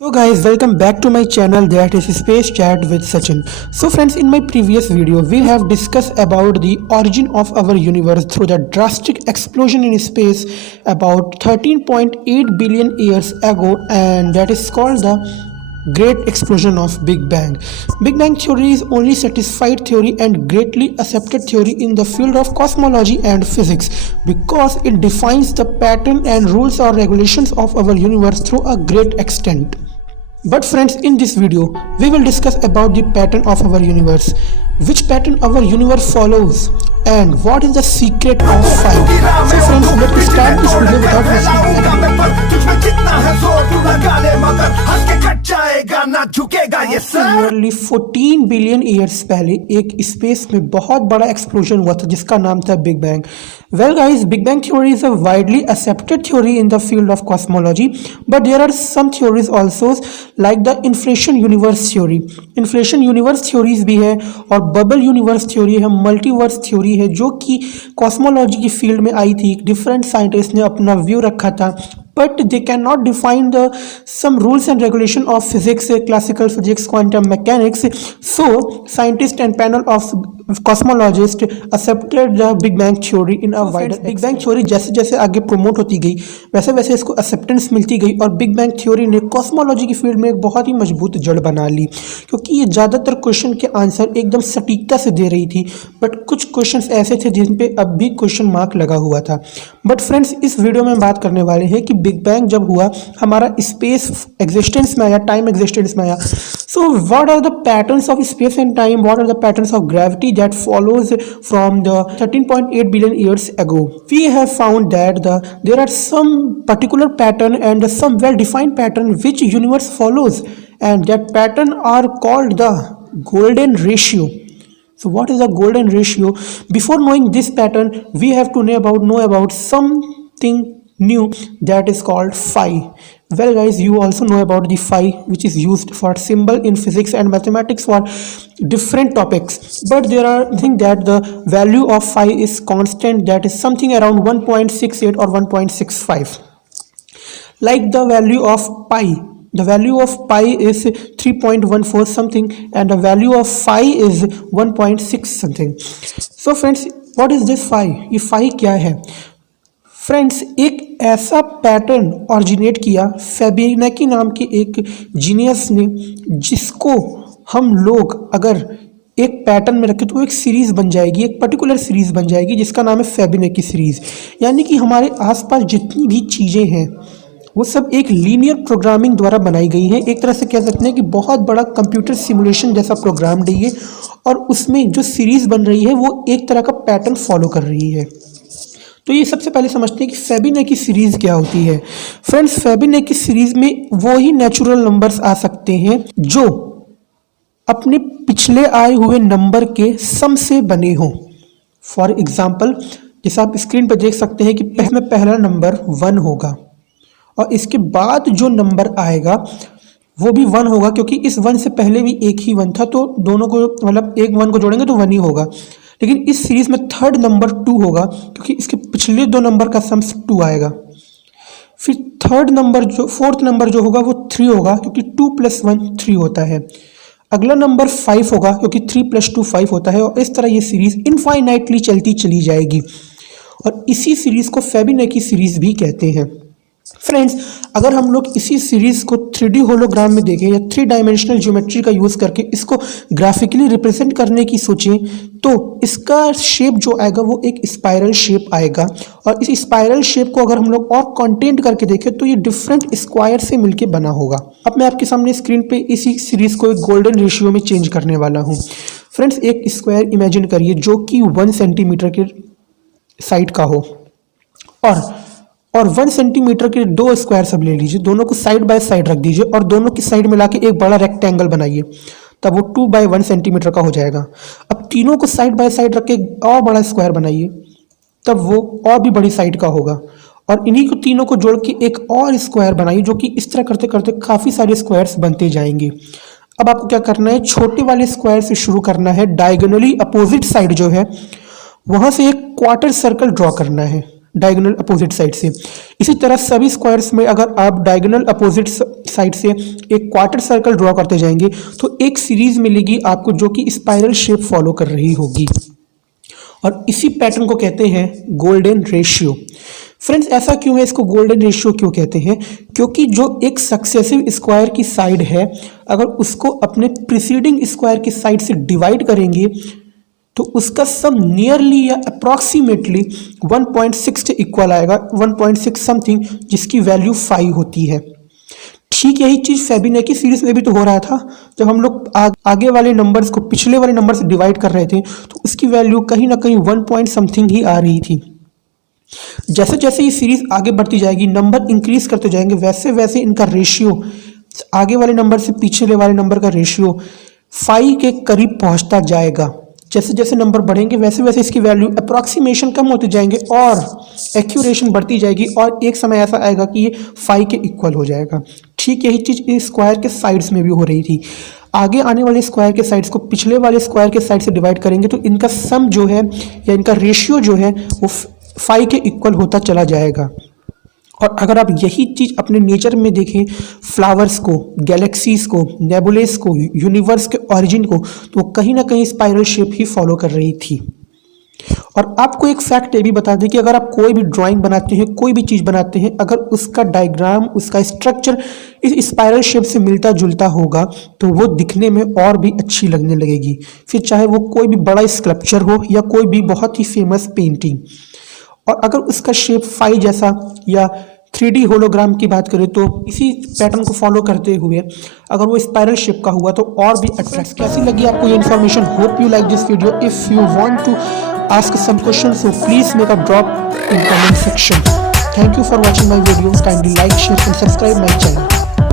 So guys, welcome back to my channel, that is Space Chat with Sachin. So friends, in my previous video we have discussed about the origin of our universe through the drastic explosion in space about 13.8 billion years ago, and that is called the Great Explosion of Big Bang. Big Bang theory is only satisfied theory and greatly accepted theory in the field of cosmology and physics because it defines the pattern and rules or regulations of our universe through a great extent. But friends, in this video, we will discuss about the pattern of our universe, which pattern our universe follows, and what is the secret of phi. So friends, let's start this video without wasting nearly 14 billion years पहले एक space में बहुत बड़ा explosion हुआ था जिसका नाम था big bang. Well guys, big bang theory is a widely accepted theory in the field of cosmology, but there are some theories also like the inflation universe theory. Inflation universe theories भी है और bubble universe theory है, multiverse theory है, जो कि cosmology की field में आई थी. डिफरेंट साइंटिस्ट ने अपना व्यू रखा था, but they cannot define the some rules and regulation of physics, classical physics, quantum mechanics. So scientists and panel of cosmologists accepted the big bang theory in a wider big bang theory जैसे जैसे आगे promote होती गई वैसे वैसे इसको acceptance मिलती गई और बिग बैंग थ्योरी ने कॉस्मोलॉजी की फील्ड में एक बहुत ही मजबूत जड़ बना ली, क्योंकि ये ज़्यादातर क्वेश्चन के आंसर एकदम सटीकता से दे रही थी. बट कुछ क्वेश्चन ऐसे थे जिन पे अब भी क्वेश्चन मार्क लगा हुआ था. बट फ्रेंड्स, इस वीडियो में बात करने वाले हैं कि बिग बैंग जब हुआ हमारा स्पेस एग्जिस्टेंस में आया, टाइम एग्जिस्टेंस में आया. So what are the patterns of space and time, what are the patterns of gravity that follows from the 13.8 billion years ago. We have found that there are some particular pattern and some well-defined pattern which universe follows, and that pattern are called the golden ratio. So what is the golden ratio? Before knowing this pattern, we have to know about something new that is called phi. Well guys, you also know about the phi, which is used for symbol in physics and mathematics for different topics, but there are think that the value of phi is constant, that is something around 1.68 or 1.65. Like the value of pi, the value of pi is 3.14 something and the value of phi is 1.6 something. So friends, what is this phi? ये phi क्या है? Friends, एक ऐसा pattern originate किया फेबिनेकी नाम के एक genius ने, जिसको हम लोग अगर एक पैटर्न में रखें तो एक सीरीज़ बन जाएगी, एक पर्टिकुलर सीरीज़ बन जाएगी जिसका नाम है फेबिनेकी सीरीज़. यानी कि हमारे आसपास जितनी भी चीज़ें हैं वो सब एक लीनियर प्रोग्रामिंग द्वारा बनाई गई हैं. एक तरह से कह सकते हैं कि बहुत बड़ा कंप्यूटर सिमुलेशन जैसा प्रोग्राम है और उसमें जो सीरीज़ बन रही है वो एक तरह का पैटर्न फॉलो कर रही है. तो ये सबसे पहले समझते हैं कि फेबिनेकी सीरीज़ क्या होती है. फ्रेंड्स, फेबिनेकी सीरीज़ में वो ही नेचुरल नंबर्स आ सकते हैं जो अपने पिछले आए हुए नंबर के सम से बने हों. फॉर एग्जांपल, जैसे आप स्क्रीन पर देख सकते हैं कि इसमें पहला नंबर 1 होगा और इसके बाद जो नंबर आएगा वो भी 1 होगा, क्योंकि इस 1 से पहले भी एक ही 1 था, तो दोनों को मतलब एक 1 को जोड़ेंगे तो 1 ही होगा. लेकिन इस सीरीज़ में थर्ड नंबर 2 होगा क्योंकि इसके पिछले दो नंबर का सम 2 आएगा. फिर थर्ड नंबर जो फोर्थ नंबर जो होगा वो 3 होगा क्योंकि 2 + 1 3 होता है. अगला नंबर 5 होगा क्योंकि 3 + 2 5 होता है. और इस तरह ये सीरीज़ इनफाइनाइटली चलती चली जाएगी और इसी सीरीज़ को फेबिनेकी सीरीज़ भी कहते हैं. फ्रेंड्स, अगर हम लोग इसी सीरीज़ को 3D होलोग्राम में देखें या 3 डायमेंशनल ज्योमेट्री का यूज़ करके इसको ग्राफिकली रिप्रेजेंट करने की सोचें तो इसका शेप जो आएगा वो एक स्पाइरल शेप आएगा. और इस स्पाइरल शेप को अगर हम लोग और कंटेंट करके देखें तो ये डिफरेंट स्क्वायर से मिलके बना होगा. अब मैं आपके सामने स्क्रीन पे इसी सीरीज़ को एक गोल्डन रेशियो में चेंज करने वाला हूँ. फ्रेंड्स, एक स्क्वायर इमेजिन करिए जो कि 1 सेंटीमीटर के साइड का हो और 1 सेंटीमीटर के 2 स्क्वायर सब ले लीजिए, दोनों को साइड बाय साइड रख दीजिए और दोनों की साइड मिला के एक बड़ा रेक्टेंगल बनाइए, तब वो 2 बाय 1 सेंटीमीटर का हो जाएगा. अब तीनों को साइड बाय साइड रख के और बड़ा स्क्वायर बनाइए, तब वो और भी बड़ी साइड का होगा. और इन्हीं को तीनों को जोड़ के एक और स्क्वायर बनाइए, जो कि इस तरह करते करते काफ़ी सारे स्क्वायर्स बनते जाएंगे. अब आपको क्या करना है, छोटे वाले स्क्वायर से शुरू करना है. डायगोनली अपोजिट साइड जो है वहाँ से एक क्वार्टर सर्कल ड्रॉ करना है. डायगोनल अपोजिट साइड से। इसी तरह सभी स्क्वायर्स में अगर आप डायगोनल अपोजिट साइड से एक क्वार्टर सर्कल ड्रॉ करते जाएंगे तो एक सीरीज मिलेगी आपको जो कि स्पाइरल शेप फॉलो कर रही होगी, और इसी पैटर्न को कहते हैं गोल्डन रेशियो। फ्रेंड्स, ऐसा क्यों है, इसको गोल्डन रेशियो क्यों कहते हैं? क्योंकि जो एक सक्सेसिव स्क्वायर की साइड है, अगर उसको अपने प्रीसीडिंग स्क्वायर की साइड से डिवाइड करेंगे तो उसका सम नियरली या अप्रॉक्सीमेटली 1.6 के इक्वल आएगा, 1.6 समथिंग, जिसकी वैल्यू 5 होती है। ठीक यही चीज़ फेबिनेकी सीरीज में भी तो हो रहा था। जब हम लोग आगे वाले नंबर्स को पिछले वाले नंबर से डिवाइड कर रहे थे तो उसकी वैल्यू कहीं ना कहीं 1 पॉइंट समथिंग ही आ रही थी। जैसे जैसे ये सीरीज आगे बढ़ती जाएगी, नंबर इंक्रीज करते जाएंगे, वैसे वैसे इनका रेशियो, आगे वाले नंबर से पिछले वाले नंबर का रेशियो 5 के करीब पहुंचता जाएगा। जैसे जैसे नंबर बढ़ेंगे वैसे वैसे इसकी वैल्यू अप्रॉक्सीमेशन कम होते जाएंगे और एक्यूरेशन बढ़ती जाएगी, और एक समय ऐसा आएगा कि ये 5 के इक्वल हो जाएगा। ठीक यही चीज़ इस स्क्वायर के साइड्स में भी हो रही थी। आगे आने वाले स्क्वायर के साइड्स को पिछले वाले स्क्वायर के साइड से डिवाइड करेंगे तो इनका सम जो है या इनका रेशियो जो है वो 5 के इक्वल होता चला जाएगा। और अगर आप यही चीज़ अपने नेचर में देखें, फ्लावर्स को, गैलेक्सीज को, नेबुलेस को, यूनिवर्स के ऑरिजिन को, तो वो कहीं ना कहीं स्पाइरल शेप ही फॉलो कर रही थी। और आपको एक फैक्ट ये भी बता दें कि अगर आप कोई भी ड्राइंग बनाते हैं, कोई भी चीज़ बनाते हैं, अगर उसका डायग्राम, उसका स्ट्रक्चर इस स्पाइरल शेप से मिलता जुलता होगा तो वो दिखने में और भी अच्छी लगने लगेगी, फिर चाहे वो कोई भी बड़ा स्कल्पचर हो या कोई भी बहुत ही फेमस पेंटिंग। और अगर उसका शेप 5 जैसा या 3D होलोग्राम की बात करें तो इसी पैटर्न को फॉलो करते हुए अगर वो स्पाइरल शेप का हुआ तो और भी अट्रैक्ट। कैसी लगी आपको ये information? Hope you like this video. If you want to ask some question so please make a drop in comment section. Thank you for watching my video. Kindly like, share and subscribe my channel.